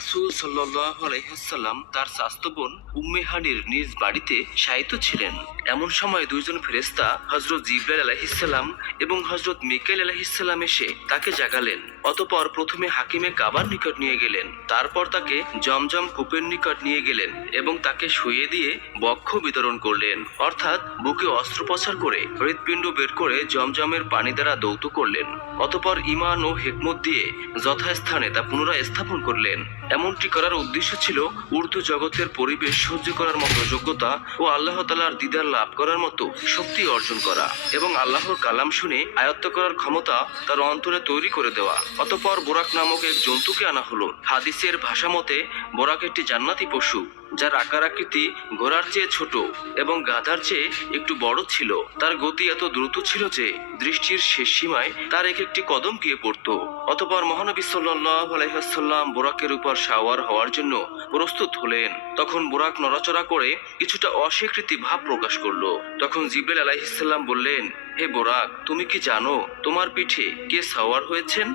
রাসূল সাল্লাল্লাহু আলাইহি ওয়াসাল্লাম তার চাচাতো বোন উম্মে হানির নিজ বাড়িতে শায়িত ছিলেন। এমন সময় দুইজন ফেরেশতা হযরত জিবরাইল আলাইহিস সালাম এবং হযরত মিকাইল আলাইহিস সালাম এসে তাকে জাগালেন। অতঃপর প্রথমে হাকিমে কাবার নিকট নিয়ে গেলেন, তারপর তাকে জমজম কূপের নিকট নিয়ে গেলেন এবং তাকে শুইয়ে দিয়ে বক্ষ বিতরণ করলেন, অর্থাৎ বুকে অস্ত্রোপচার করে হৃৎপিণ্ড বের করে জমজমের পানি দ্বারা দৌত করলেন। অতঃপর ঈমান ও হিকমত দিয়ে যথাস্থানে তা পুনরায় স্থাপন করলেন। এমনটি করার উদ্দেশ্য ছিল উর্দু জগতের পরিবেশ সহ্য করার মতো যোগ্যতা ও আল্লাহ তাআলার দিদার লাভ করার মতো শক্তি অর্জন করা এবং আল্লাহর কালাম শুনে আয়ত্ত করার ক্ষমতা তার অন্তরে তৈরি করে দেওয়া। অতঃপর বোরাক নামক এক জন্তুকে আনা হলো। হাদিসের ভাষা মতে বোরাক একটি জান্নাতি পশু, যার আকার আকৃতি ঘোড়ার চেয়ে ছোট এবং গাধার চেয়ে একটু বড় ছিল। তার গতি এত দ্রুত ছিল যে দৃষ্টির শেষ সীমায় তার এক একটি কদম গিয়ে পড়ত। অতঃপর মহানবী সাল্লাল্লাহু আলাইহি ওয়াসাল্লাম বোরাকের উপর সাওয়ার হওয়ার জন্য প্রস্তুত হলেন। তখন বোরাক নড়াচড়া করে কিছুটা অস্বীকৃতি ভাব প্রকাশ করলো। তখন জিবরাইল আলাইহিস সালাম বললেন, হে বোরাক, তুমি কি জানো তোমার পিঠে কে সাওয়ার হয়েছেন?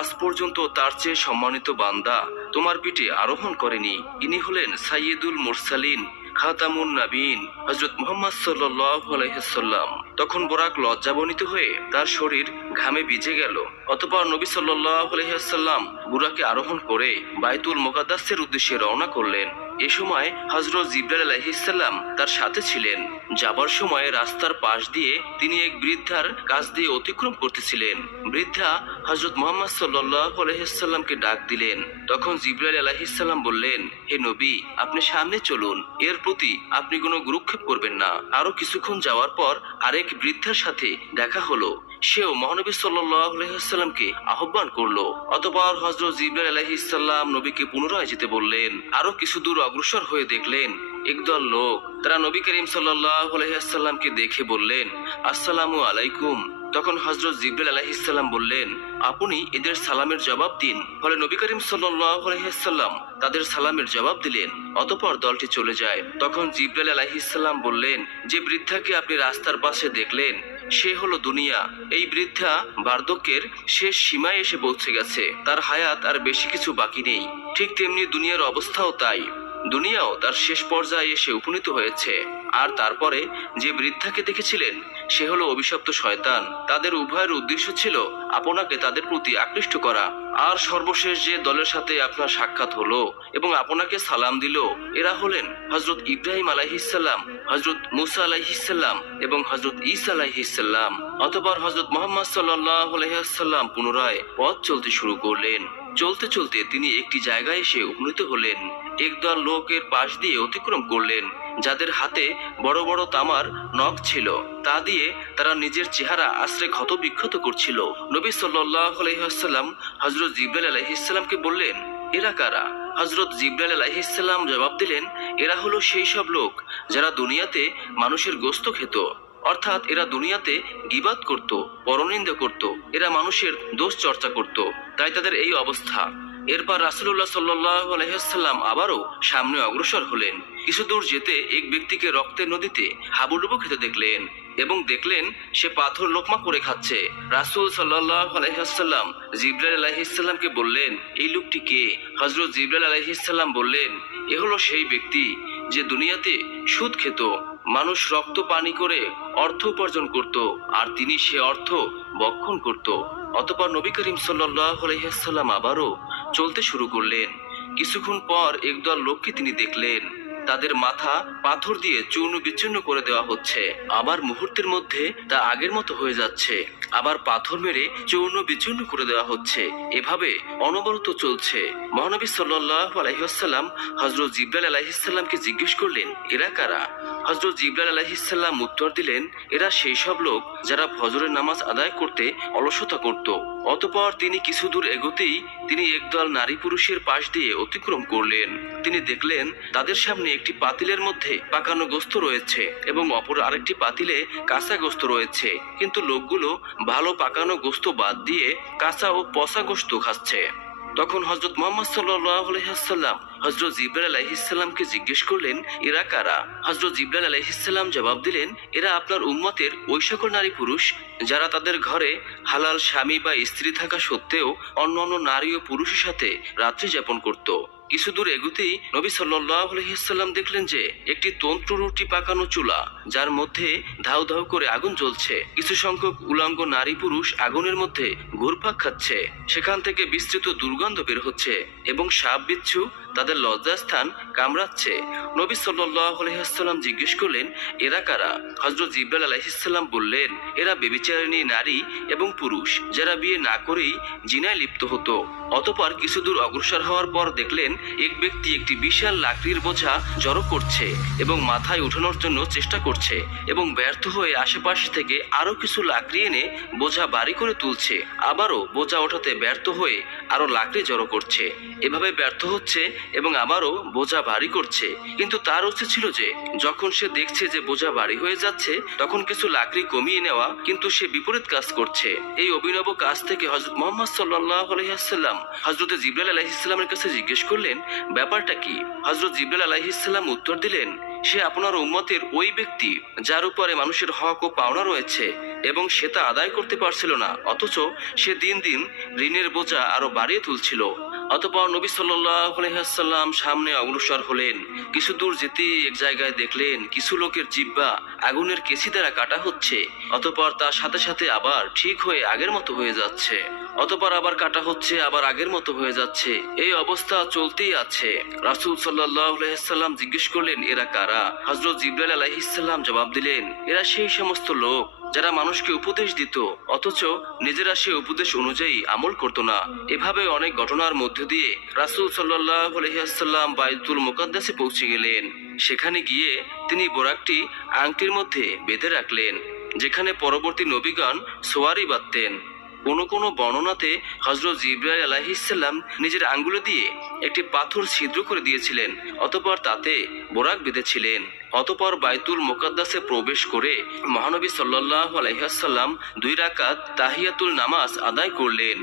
আজ পর্যন্ত তার চেয়ে সম্মানিত বান্দা তোমার পিঠে আরোহণ করেনি। ইনি হলেন সাইয়্যিদুল মুরসালিন, খাতামুন নবীন, হযরত মুহাম্মদ সাল্লাল্লাহু আলাইহি ওয়াসাল্লাম। তখন বোরাক লজ্জাবনিত হয়ে তার শরীর ঘামে ভিজে গেল। অতঃপর নবী সাল্লাল্লাহু আলাইহি ওয়াসাল্লাম বুরাকে আরোহণ করে বাইতুল মুকাদ্দাসের উদ্দেশ্যে রওনা করলেন। এ সময় হযরত জিবরাইল আলাইহিস সালাম তার সাথে ছিলেন। যাবার সময় রাস্তার পাশ দিয়ে তিনি এক বৃদ্ধার কাছ দিয়ে অতিক্রম করতেছিলেন। বৃদ্ধা হযরত মুহাম্মদ সাল্লাল্লাহু আলাইহি ওয়াসাল্লামকে ডাক দিলেন। তখন জিবরাইল আলাইহিস সালাম বললেন, হে নবী, আপনি সামনে চলুন, এর প্রতি আপনি কোনো গুরুক্ষেপ করবেন না। আরো কিছুক্ষণ যাওয়ার পর আরেক বৃদ্ধার সাথে দেখা হলো। সেও মহানবী সাল্লাল্লাহু আলাইহি ওয়াসাল্লামকে আহ্বান করলো। অতঃপর হযরত জিবরাইল আলাইহিস সালাম নবীকে পুনরায় যেতে বললেন। আরো কিছু দূর অগ্রসর হয়ে দেখলেন একদল লোক। তারা নবী করিম সাল্লাল্লাহু আলাইহি ওয়াসাল্লামকে দেখে বললেন, আসসালামু আলাইকুম। তখন হযরত জিবরাইল আলাইহিস সালাম বললেন, আপনি এদের সালামের জবাব দিন। ফলে নবী করিম সাল্লাল্লাহু আলাইহি ওয়াসাল্লাম তাদের সালামের জবাব দিলেন। অতঃপর দলটি চলে যায়। তখন জিবরাইল আলাইহিস সালাম বললেন, যে বৃদ্ধাকে আপনি রাস্তার পাশে দেখলেন সে হলো দুনিয়া। এই বৃদ্ধা বার্ধক্যের শেষ সীমায় এসে পৌঁছে গেছে, তার হায়াত আর বেশি কিছু বাকি নেই। ঠিক তেমনি দুনিয়ার অবস্থাও তাই, দুনিয়াও তার শেষ পর্যায়ে এসে উপনীত হয়েছে। আর তারপরে যে বৃদ্ধাকে দেখেছিলেন সে হলো অভিশপ্ত শয়তান। তাদের উভয়ের উদ্দেশ্য ছিল আপনাকে তাদের প্রতি আকৃষ্ট করা। আর সর্বশেষ যে দলের সাথে আপনার সাক্ষাৎ হলো এবং আপনাকে সালাম দিল, এরা হলেন হযরত ইব্রাহিম আলাইহিস সালাম, হযরত মুসা আলাইহিস সালাম এবং হযরত ঈসা আলাইহিস সালাম। অতঃপর হযরত মুহাম্মদ সাল্লাল্লাহু আলাইহি ওয়াসাল্লাম পুনরায় পথ চলতে শুরু করলেন। চলতে চলতে তিনি একটি জায়গায় এসে উপনীত হলেন। একদল লোকের পাশ দিয়ে অতিক্রম করলেন, যাদের হাতে বড় বড় তামার নখ ছিল। তা দিয়ে তারা নিজের চেহারা আশ্রে ক্ষত বিক্ষত করছিল। নবী সাল্লাল্লাহু আলাইহি ওয়াসাল্লাম হযরত জিবরাইল আলাইহিস সালামকে বললেন, এরা কারা? হযরত জিবরাইল আলাইহিস সালাম জবাব দিলেন, এরা হলো সেই সব লোক যারা দুনিয়াতে মানুষের গোশত খেত, অর্থাৎ এরা দুনিয়াতে গীবাত করত, পরনিন্দা করত, এরা মানুষের দোষ চর্চা করত, তাই তাদের এই অবস্থা। এরপর রাসূলুল্লাহ সাল্লাল্লাহু আলাইহি ওয়াসাল্লাম আবারও সামনে অগ্রসর হলেন। কিছু দূর যেতে এক ব্যক্তিকে রক্তের নদীতে হাবুডুবু খেতে দেখলেন এবং দেখলেন সে পাথর লোকমা করে খাচ্ছে। রাসূল সাল্লাল্লাহু আলাইহি ওয়াসাল্লাম জিবরাইল আলাইহিস সালামকে বললেন, এই লোকটি কে? হযরত জিবরাইল আলাইহিস সালাম বললেন, এ হলো সেই ব্যক্তি যে দুনিয়াতে সুদ খেত, মানুষ রক্ত পানি করে অর্থ উপার্জন করত, আর তিনি সে অর্থ ভক্ষণ করত। অতঃপর নবী করিম সাল্লাল্লাহু আলাইহি ওয়াসাল্লাম আবারও চলতে শুরু করলেন। কিছুক্ষণ পর একদল লোককে তিনি দেখলেন, তাদের মাথা পাথর দিয়ে চূর্ণ বিচূর্ণ করে দেওয়া হচ্ছে, আবার মুহূর্তের মধ্যে তা আগের মতো হয়ে যাচ্ছে, আবার পাথর মেরে চূর্ণ বিচূর্ণ করে দেওয়া হচ্ছে। এভাবে অনবরত চলছে। মহানবী সাল্লাল্লাহু আলাইহি ওয়াসাল্লাম হযরত জিবরাইল আলাইহিস সালামকে জিজ্ঞেস করলেন, এরা কারা? হযরত জিবরাইল আলাইহিস সালাম উত্তর দিলেন, এরা সেই সব লোক যারা ফজরের নামাজ আদায় করতে অলসতা করত। অতঃপর তিনি কিছু দূর এগোতেই তিনি একদল নারী পুরুষের পাশ দিয়ে অতিক্রম করলেন। তিনি দেখলেন তাদের সামনে একটি পাতিলের মধ্যে পাকানো গোশত রয়েছে এবং অপর আরেকটি পাতিলে কাঁচা গোশত রয়েছে, কিন্তু লোকগুলো ভালো পাকানো গোশত বাদ দিয়ে কাঁচা ও পচা গোশত খাচ্ছে। তখন হযরত মুহাম্মদ সাল্লাল্লাহু আলাইহি ওয়াসাল্লাম হযরত জিবরাইল আলাইহিস সালামকে জিজ্ঞেস করলেন, এরা কারা? হযরত জিবরাইল আলাইহিস সালাম জবাব দিলেন, এরা আপনার উম্মতের ওই সকল নারী পুরুষ যারা তাদের ঘরে হালাল স্বামী বা স্ত্রী থাকা সত্ত্বেও অন্যান্য নারী ও পুরুষের সাথে রাত্রি যাপন করত। কিছু দূর এগুতেই নবী সাল্লাল্লাহু আলাইহি ওয়াসাল্লাম দেখলেন যে একটি তন্ত্র রুটি পাকানো চুলা, যার মধ্যে ধাউ ধাউ করে আগুন জ্বলছে। কিছু সংখ্যক উলঙ্গ নারী পুরুষ আগুনের মধ্যে ঘুরপাক খাচ্ছে। সেখান থেকে বিস্তৃত দুর্গন্ধ বের হচ্ছে এবং সাপ বিচ্ছু তাদের লজ্জাস্থান কামড়াচ্ছে। নবী সাল্লাল্লাহু আলাইহি ওয়াসাল্লাম জিজ্ঞেস করলেন, এরা কারা? হযরত জিবরাইল আলাইহিস সালাম বললেন, এরা ব্যভিচারিণী নারী এবং পুরুষ, যারা বিয়ে না করেই জিনায় লিপ্ত হতো। অতঃপর কিছু দূর অগ্রসর হওয়ার পর দেখলেন এক ব্যক্তি একটি বিশাল লাকড়ির বোঝা জড়ো করছে এবং মাথায় উঠানোর জন্য চেষ্টা করছে এবং ব্যর্থ হয়ে আশেপাশ থেকে আরো কিছু লাকড়ি এনে বোঝা ভারী করে তুলছে। আবারও বোঝা ওঠাতে ব্যর্থ হয়ে আরো লাকড়ি জড়ো করছে। এভাবে ব্যর্থ হচ্ছে এবং আবারও বোঝা ভারী করছে। কিন্তু তার উচিত ছিল যে যখন সে দেখছে যে বোঝা ভারী হয়ে যাচ্ছে তখন কিছু লাকড়ি কমিয়ে নেওয়া, কিন্তু সে বিপরীত কাজ করছে। এই অভিনব কাজ থেকে হযরত মুহাম্মদ সাল্লাল্লাহু আলাইহি ওয়াসাল্লাম হযরত জিবরাইল আলাইহিস সালামের কাছে জিজ্ঞেস করলেন, ব্যাপারটা কি? হযরত জিবরাইল আলাইহিস সালাম উত্তর দিলেন, সে আপনার উম্মতের ওই ব্যক্তি যার উপরে মানুষের হক ও পাওনা রয়েছে এবং সে তা আদায় করতে পারছিল না, অথচ সে দিন দিন ঋণের বোঝা আরো বাড়িয়ে তুলছিল। অতঃপর নবী সাল্লাল্লাহু আলাইহি ওয়াসাল্লাম সামনে অগ্রসর হলেন। কিছু দূর যেতেই এক জায়গায় দেখলেন কিছু লোকের জিহ্বা আগুনের কেসি দ্বারা কাটা হচ্ছে। অতঃপর তার সাথে সাথে আবার ঠিক হয়ে আগের মতো হয়ে যাচ্ছে। অতঃপর আবার কাটা হচ্ছে, আবার আগের মতো হয়ে যাচ্ছে। এই অবস্থা চলতেই আছে। রাসূল সাল্লাল্লাহু আলাইহি ওয়াসাল্লাম জিজ্ঞেস করলেন, এরা কারা? হযরত জিবরাইল আলাইহিস সালাম জবাব দিলেন, এরা সেই সমস্ত লোক যারা মানুষকে উপদেশ দিত অথচ নিজেরা সে উপদেশ অনুযায়ী আমল করত না। এভাবে অনেক ঘটনার মধ্য দিয়ে রাসূল সাল্লাল্লাহু আলাইহি ওয়াসাল্লাম বাইতুল মুকাদ্দাসে পৌঁছে গেলেন। সেখানে গিয়ে তিনি বোরাকটি আংটির মধ্যে বেঁধে রাখলেন, যেখানে পরবর্তী নবীগণ সোয়ারি বাঁধতেন। কোনো কোনো বর্ণনাতে হযরত জিবরাইল আলাইহিস সালাম নিজের আঙ্গুল দিয়ে একটি পাথর ছিদ্র করে দিয়েছিলেন, অতঃপর তাতে বোরাক বেঁধেছিলেন। অতঃপর বাইতুল মুকাদ্দাসে প্রবেশ করে মহানবী সাল্লাল্লাহু আলাইহি ওয়াসাল্লাম 2 রাকাত তাহিয়াতুল নামাজ আদায় করলেন।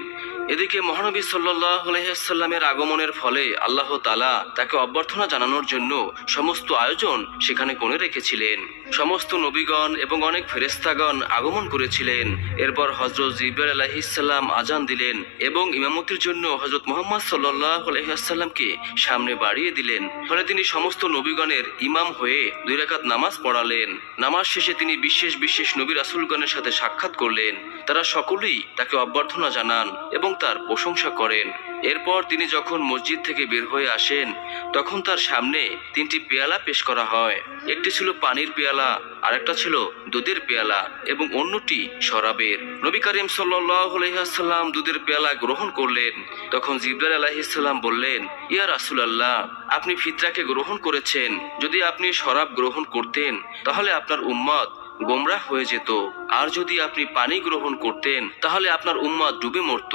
এদিকে মহানবী সাল্লাল্লাহু আলাইহি ওয়াসাল্লামের আগমনের ফলে আল্লাহ তাআলা তাকে অভ্যর্থনা জানানোর জন্য সমস্ত আয়োজন সেখানে করে রেখেছিলেন। সমস্ত নবীগণ এবং অনেক ফেরেশতাগণ আগমন করেছিলেন। এরপর হযরত জিবরাইল আলাইহিস সালাম আজান দিলেন এবং ইমামতির জন্য হযরত মুহাম্মদ সাল্লাল্লাহু আলাইহি ওয়াসাল্লামকে সামনে বাড়িয়ে দিলেন। ফলে তিনি সমস্ত নবীগণের ইমাম হয়ে 2 রাকাত নামাজ পড়ালেন। নামাজ শেষে তিনি বিশেষ বিশেষ নবী রাসূলগণের সাথে সাক্ষাৎ করলেন। তারা সকলেই তাকে অভ্যর্থনা জানান এবং তার প্রশংসা করেন। এরপর তিনি যখন মসজিদ থেকে বের হয়ে আসেন তখন তার সামনে 3টি পেয়ালা পেশ করা হয়। একটি ছিল পানির পেয়ালা, আরেকটা ছিল দুধের পেয়ালা এবং অন্যটি শরাবের। নবী করিম সাল্লাল্লাহু আলাইহি ওয়াসাল্লাম দুধের পেয়ালা গ্রহণ করলেন। তখন জিবরাইল আলাইহিস সালাম বললেন, ইয়া রাসূলুল্লাহ, আপনি ফিতরাকে গ্রহণ করেছেন। যদি আপনি শরাব গ্রহণ করতেন তাহলে আপনার উম্মত গোমরাহ হয়ে যেত, আর যদি আপনি পানি গ্রহণ করতেন তাহলে আপনার উম্মত ডুবে মরত।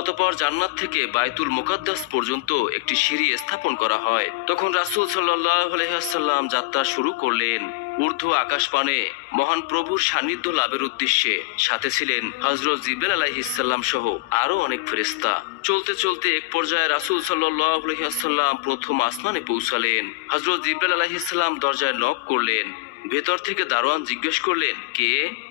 অতঃপর জান্নাত থেকে বাইতুল মুকাদ্দাস পর্যন্ত একটি সিঁড়ি স্থাপন করা হয়। তখন রাসূল সাল্লাল্লাহু আলাইহি ওয়াসাল্লাম যাত্রা শুরু করলেন ঊর্ধ্ব আকাশপানে মহান প্রভুর সান্নিধ্য লাভের উদ্দেশ্যে। সাথে ছিলেন হযরত জিবরাইল আলাইহিস সালাম সহ আরো অনেক ফেরেশতা। চলতে চলতে এক পর্যায়ে রাসূল সাল্লাল্লাহু আলাইহি ওয়াসাল্লাম প্রথম আসমানে পৌঁছালেন। হযরত জিবরাইল আলাইহিস সালাম দরজায় নক করলেন। ভেতর থেকে দারোয়ান জিজ্ঞেস করলেন, কে?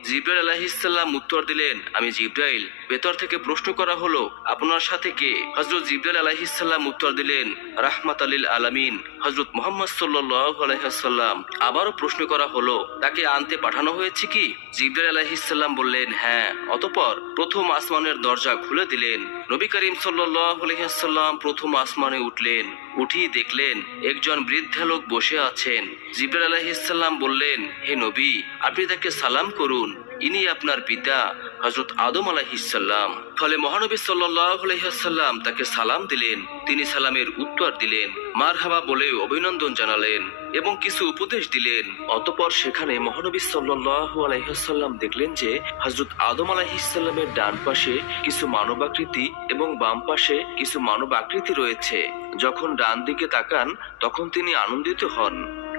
জিবরাইল আলাইহিস সালাম উত্তর দিলেন, আমি জিবরাইল। ভেতর থেকে প্রশ্ন করা হলো, আপনার সাথে কে? হযরত জিবরাইল আলাইহিস সালাম উত্তর দিলেন, রাহমাতাল লিল আলামিন হযরত মুহাম্মদ সাল্লাল্লাহু আলাইহি ওয়াসাল্লাম। আবারও প্রশ্ন করা হলো, তাকে আনতে পাঠানো হয়েছে কি? জিবরাইল আলাইহিস সালাম বললেন, হ্যাঁ। অতঃপর প্রথম আসমানের দরজা খুলে দিলেন। নবী করিম সাল্লাল্লাহু আলাইহি ওয়াসাল্লাম প্রথম আসমানে উঠলেন। উঠেই দেখলেন একজন বৃদ্ধ লোক বসে আছেন। জিবরাইল আলাইহিস সালাম বললেন, হে নবী, আপনি তাকে সালাম করুন, ইনি আপনার পিতা হযরত আদম আলাইহিস সালাম। ফলে মহানবী সাল্লাল্লাহু আলাইহি ওয়াসাল্লাম তাকে সালাম দিলেন। তিনি সালামের উত্তর দিলেন, মারহাবা বলে অভিনন্দন জানালেন এবং কিছু উপদেশ দিলেন। অতঃপর সেখানে মহানবী সাল্লাল্লাহু আলাইহি ওয়াসাল্লাম দেখলেন যে হযরত আদম আলাইহিস সালামের ডান পাশে কিছু মানব আকৃতি এবং বাম পাশে কিছু মানব আকৃতি রয়েছে। যখন ডান দিকে তাকান তখন তিনি আনন্দিত হন,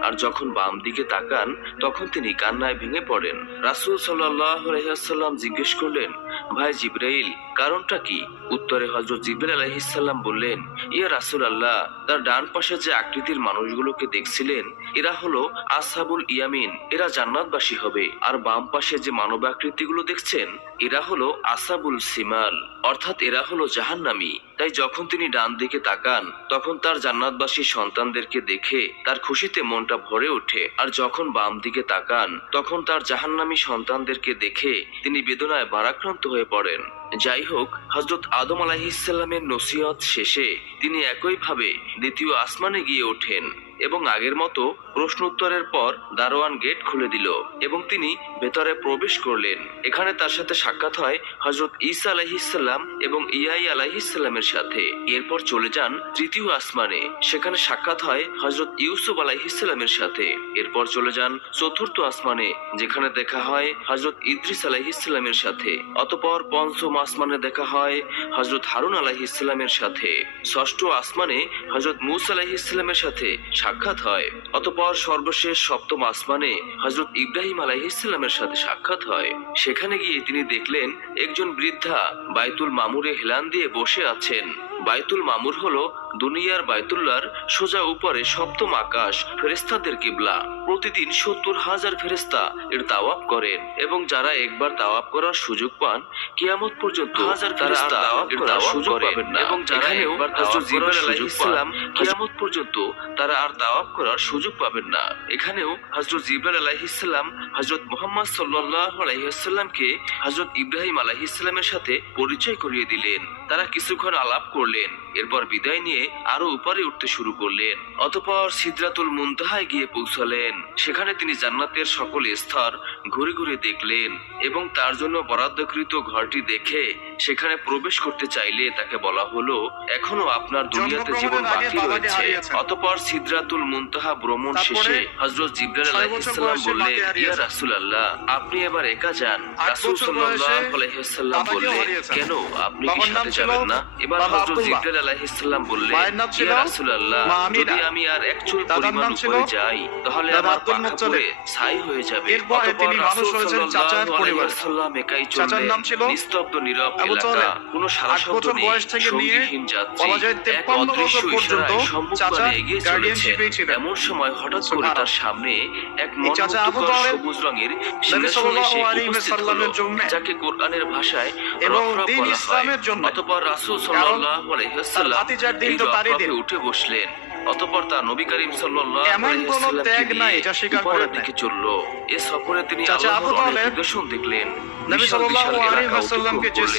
আর যখন বাম দিকে তাকান তখন তিনি কান্নায় ভেঙে পড়েন। রাসূল সাল্লাল্লাহু আলাইহি ওয়াসাল্লাম জিজ্ঞেস করলেন, ভাই জিবরাইল, কারণটা কি? উত্তরে হযরত জিবরাইল আলাইহিস সালাম বললেন, ইয়া রাসূলুল্লাহ, তার ডান পাশে যে আকৃতির মানুষগুলোকে দেখছিলেন এরা হলো আসহাবুল ইয়ামিন, এরা জান্নাতবাসী হবে। আর বাম পাশে যে মানব আকৃতিগুলো দেখছেন এরা হলো আসহাবুল সিমাল, অর্থাৎ এরা হলো জাহান্নামী। তাই যখন তিনি ডান দিকে তাকান তখন তার জান্নাতবাসী সন্তানদেরকে দেখে তার খুশিতে মনটা ভরে ওঠে, আর যখন বাম দিকে তাকান তখন তার জাহান্নামী সন্তানদেরকে দেখে তিনি বেদনায় ভারাক্রান্ত হয়ে পড়েন। যাই হোক, হযরত আদম আলাইহিসসালামের নসিহত শেষে তিনি একইভাবে দ্বিতীয় আসমানে গিয়ে ওঠেন এবং আগের মতো প্রশ্ন উত্তরের পর দারোয়ান গেট খুলে দিল এবং তিনি ভেতরে প্রবেশ করলেন। এখানে তার সাথে সাক্ষাৎ হয় হযরত ঈসা আলাইহিসসালাম এবং ইয়াহইয়া আলাইহিসসালামের সাথে। এরপর চলে যান তৃতীয় আসমানে, সেখানে সাক্ষাৎ হয় হযরত ইউসুফ আলাইহিসসালামের সাথে। এরপর চলে যান চতুর্থ আসমানে, যেখানে দেখা হয় হযরত ইদ্রিস আলাইহিসসালামের সাথে। অতঃপর পঞ্চম আসমানে দেখা হয় হযরত হারুন আলাইহিসসালামের সাথে। ষষ্ঠ আসমানে হযরত মূসা আলাইহিসসালামের সাথে সাক্ষাৎ হয়। অতঃপর সর্বশেষ সপ্তম আসমানে হযরত ইব্রাহিম আলাইহিসসালামের সাথে সাক্ষাৎ হয়। সেখানে গিয়ে তিনি দেখলেন একজন বৃদ্ধা বাইতুল মামুরে হেলান দিয়ে বসে আছেন। বাইতুল মামুর হলো দুনিয়ার বাইতুল্লাহর সোজা উপরে সপ্তম আকাশ, ফেরেশতাদের কিবলা। প্রতিদিন 70,000 ফেরেশতা এর তাওয়াফ করেন এবং যারা একবার তাওয়াফ করার সুযোগ পান কিয়ামত পর্যন্ত তারা আর তাওয়াফ করার সুযোগ পাবেন না। এবং যারা একবার হযরত জিবরাইল আলাইহিস সালাম কিয়ামত পর্যন্ত তারা আর তাওয়াফ করার সুযোগ পাবেন না। এখানেও হযরত জিবরাইল আলাইহিস সালাম হযরত মুহাম্মদ সাল্লাল্লাহু আলাইহি ওয়াসাল্লামকে হযরত ইব্রাহিম আলাইহিস সালামের সাথে পরিচয় করিয়ে দিলেন। তারা কিছুক্ষণ আলাপ করলেন, এরপর বিদায় নিয়ে আরো উপরে উঠতে শুরু করলেন। অতঃপর সিদরাতুল মুনতাহায় গিয়ে পৌঁছালেন। সেখানে তিনি জান্নাতের সকল স্তর ঘুরে ঘুরে দেখলেন এবং তার জন্য বরাদ্দকৃত ঘরটি দেখে সেখানে প্রবেশ করতে চাইলে তাকে বলা হলো, এখনো আপনার দুনিয়াতে জীবন বাকি রয়েছে। অতঃপর সিদরাতুল মুনতাহা ভ্রমণ শেষে হযরত জিবরাইল আলাইহিস সালাম বললেন, ইয়া রাসূলুল্লাহ, আপনি এবার একা যান। রাসূল সাল্লাল্লাহু আলাইহি ওয়াসাল্লাম বললেন, কেন, আপনি কি সাথে যাবেন না? এবার হযরত জিবরাইল আলাইহিস সালাম বললেন, ইয়া রাসূলুল্লাহ, যদি আমি আর এক চুল পরিমাণ উপরে যাই তাহলে আমার পাখা পুড়ে ছাই হয়ে যাবে। অতঃপর রাসূল সাল্লাল্লাহু আলাইহি ওয়াসাল্লাম একাই চললেন। নিস্তব্ধ নীরব এলাকা, কোনো সারা শব্দ নেই, সঙ্গীহীন যাত্রী এক অদৃশ্য ইশারায় সম্মুখপানে এগিয়ে চলেছে। এমন সময় হঠাৎ করে তার সামনে এক মনোমুগ্ধকর সবুজ রঙের সিংহাসন এসে উপস্থিত হলো, যাকে কোরআনের ভাষায় রহরব বলা হয়। অতঃপর রাসূল সাল্লাল্লাহু আলাইহি ওয়াসাল্লাম এই রহরবে উঠে বসলেন। অতঃপর তা নবী করিম সাল্লাল্লাহু আলাইহি ওয়াসাল্লামকে উপরের দিকে চলল। এ সফরে তিনি আল্লাহর অনেক নিদর্শন দেখলেন। বিশাল বিশাল এলাকা অতিক্রম করলেন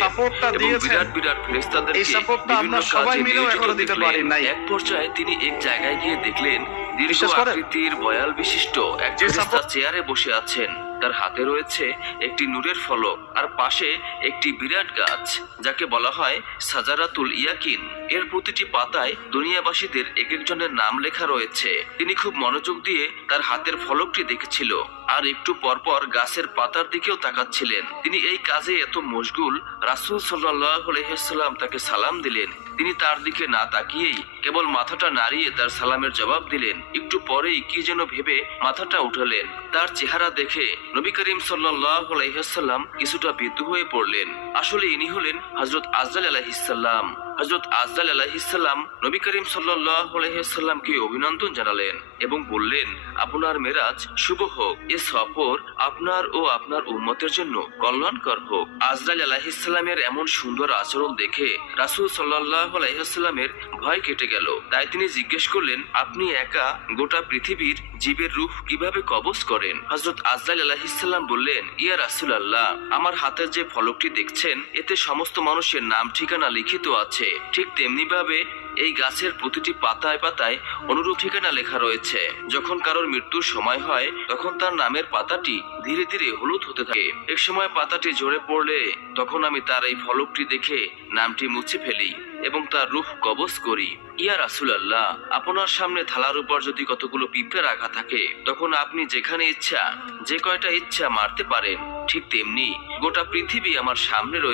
এবং বিরাট বিরাট ফেরেশতাদেরকে বিভিন্ন কাজে নিয়োজিত দেখলেন। এক পর্যায়ে তিনি এক জায়গায় গিয়ে দেখলেন দীর্ঘ আকৃতির বয়াল বিশিষ্ট এক ফেরেশতা চেয়ারে বসে আছেন। তার হাতে রয়েছে একটি নূরের ফলক আর পাশে একটি বিরাট গাছ, যাকে বলা হয় সাজারাতুল ইয়াকিন। এর প্রতিটি পাতায় দুনিয়াবাসীদের এক একজনের নাম লেখা রয়েছে। তিনি খুব মনোযোগ দিয়ে তার হাতের ফলকটি দেখেছিল আর একটু পরপর গাছের পাতার দিকেও তাকাচ্ছিলেন। তিনি এই কাজে এত মশগুল, রাসূল সাল্লাল্লাহু আলাইহি ওয়াসাল্লাম তাকে সালাম দিলেন। তিনি তার দিকে না তাকিয়েই কেবল মাথাটা নাড়িয়ে তার সালামের জবাব দিলেন। একটু পরেই কি যেন ভেবে মাথাটা উঠালেন। তার চেহারা দেখে নবী করিম সাল্লাল্লাহু আলাইহি ওয়াসাল্লাম কিছুটা ভীতু হয়ে পড়লেন। আসলে ইনি হলেন হযরত আজরাইল আলাইহিস সালাম। হযরত আজরাইল আলাইহিস সালাম নবী করিম সাল্লাল্লাহু আলাইহি ওয়াসাল্লামকে অভিনন্দন জানালেন এবং বললেন, আপনার মেরাজ শুভ হোক। এ সফর আপনার ও আপনার উম্মতের জন্য কল্যাণকর হোক। আজরাইল আলাইহিস সালামের এমন সুন্দর আচরণ দেখে রাসূল সাল্লাল্লাহু আলাইহি ওয়াসাল্লামের ভয় কেটে গেল। তাই তিনি জিজ্ঞেস করলেন, আপনি একা গোটা পৃথিবীর জীবের রূহ কিভাবে কবজ করেন? হযরত আজরাইল আলাইহিস সালাম বললেন, ইয়া রাসূলুল্লাহ, আমার হাতের যে ফলকটি দেখছেন এতে সমস্ত মানুষের নাম ঠিকানা লিখিত আছে। ঠিক তেমনি ভাবে এই গাছের প্রতিটি পাতায় পাতায় অনুরূপ ঠিকানা লেখা রয়েছে। যখন কারোর মৃত্যুর সময় হয় তখন তার নামের পাতাটি ধীরে ধীরে হলুদ হতে থাকে। এক সময় পাতাটি ঝরে পড়লে তখন আমি তার এই ফলকটি দেখে নামটি মুছে ফেলি এবং তার রূহ কবজ করি। ইয়া রাসূলুল্লাহ, আপনার সামনে থালার উপর যদি কতগুলো পিঁপড়ে রাখা থাকে তখন আপনি যেখানে ইচ্ছা যে কয়টা ইচ্ছা মারতে পারেন। ঠিক তেমনি গোটা পৃথিবী আমার সামনে রয়েছে।